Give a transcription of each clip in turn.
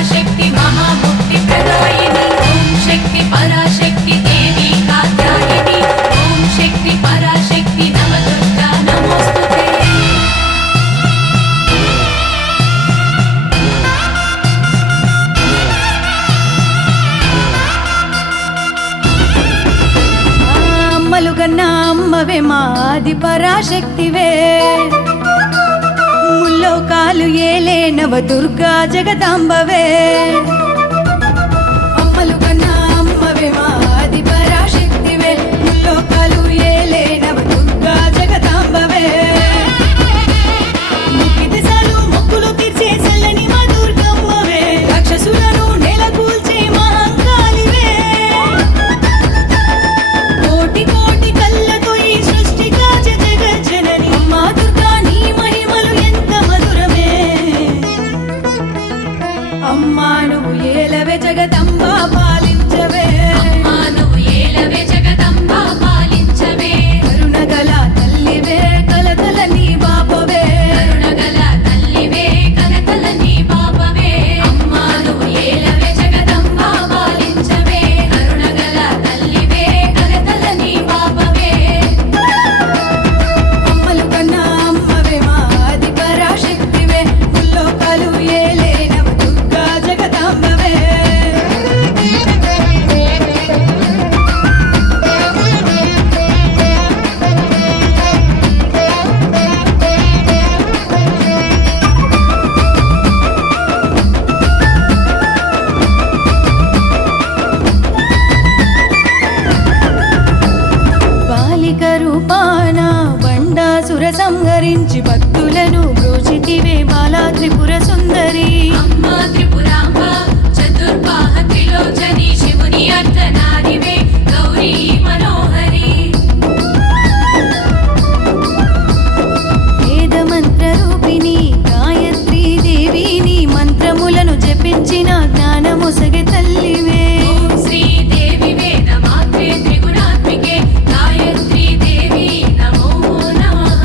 పరాశక్తి మహాముక్తి ప్రదాయిని ఓం శక్తి పరాశక్తి దేవి కాత్యాయని ఓం శక్తి పరాశక్తి నవదుర్గా నమోస్తుతే అమ్మలు కన్నా అమ్మవే మాది పరాశక్తివే ముల్లోకాలు ఏలే నవ దుర్గా జగదాంబవే అమ్మలు కన్నా అమ్మవే మాది పరాశక్తివే ముల్లోకాలు ఏలే నవ దుర్గా జగదాంబవే ముక్కిదిశాలు మొక్కులు తీర్చే చల్లని మా దుర్గమ్మవే రాక్షసులను నెలకూల్చే మహంకాళివే కోటి కోటి కళ్ళతో ఈ సృష్టి కాచే జగజ్జనని అమ్మా దుర్గా నీ మహిమలు ఎంత మధురమే అమ్మా నువ్వు ఏలవే జగదంబా పాలించవే అమ్మా నువ్వు ఏలవే జగదంబా పాలించవే కరుణగల తల్లివే కలకల నీ బాపవే కరుణగల తల్లివే కలకల నీ పాపవే అమ్మా నువ్వు ఏలవే జగదంబా పాలించవే కరుణగల తల్లివే కలకల నీ పాపవే అమ్మలు కన్నా అమ్మవే మాది పరాశక్తివే ముల్లోకాలు ఏలే నవ దుర్గా జగదాంబవే బాలిక రూపాన బండాసుర సంహరించి భక్తులను బ్రోచితివే బాలా త్రిపుర సుందరి అమ్మా త్రిపురాంబ చతుర్బాహ త్రిలోచని శివుని అర్ధనారివే గౌరీ మనోహరి వేద మంత్ర రూపిణి గాయత్రీ దేవిని మంత్రములను జపించిన జ్ఞానముసగె తల్లివే ఓం శ్రీ దేవి వేద మాత్రే త్రిగుణాత్మికే గాయత్రీ దేవి నమో నమః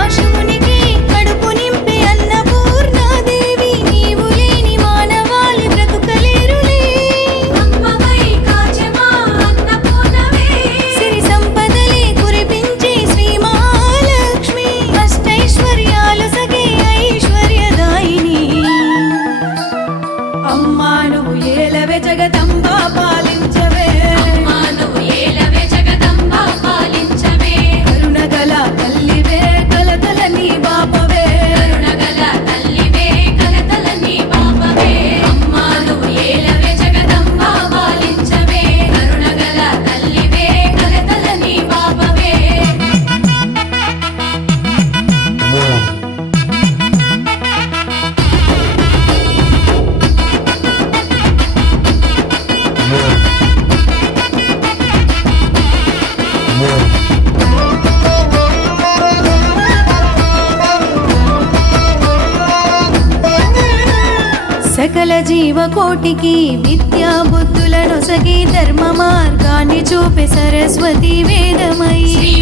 ఆశువునికి కడుపు నింపి అన్నపూర్ణాదేవి నీవు లేని మానవాళి బ్రతుకలేరులే అమ్మవై కాచమా అన్నపూర్ణవే సిరి సంపదలే కురిపించే శ్రీ మహాలక్ష్మి అష్టైశ్వర్యాలు సగే ఐశ్వర్యదాయిని అమ్మా నువ్వు ఏలవే జగదంబా పాలించవే అమ్మా నువ్వు ఏలవే జగదంబా పాలించవే కరుణగల తల్లివే కలకల నీ బాపవే కరుణగల తల్లివే కలకల నీ పాపవే అమ్మా నువ్వు ఏలవే జగదంబా పాలించవే కరుణగల తల్లివే కలకల నీ పాపవే సకల జీవకోటికి విద్యా బుద్ధులను సగి ధర్మ మార్గాన్ని చూపే సరస్వతి వేదమై శ్రీ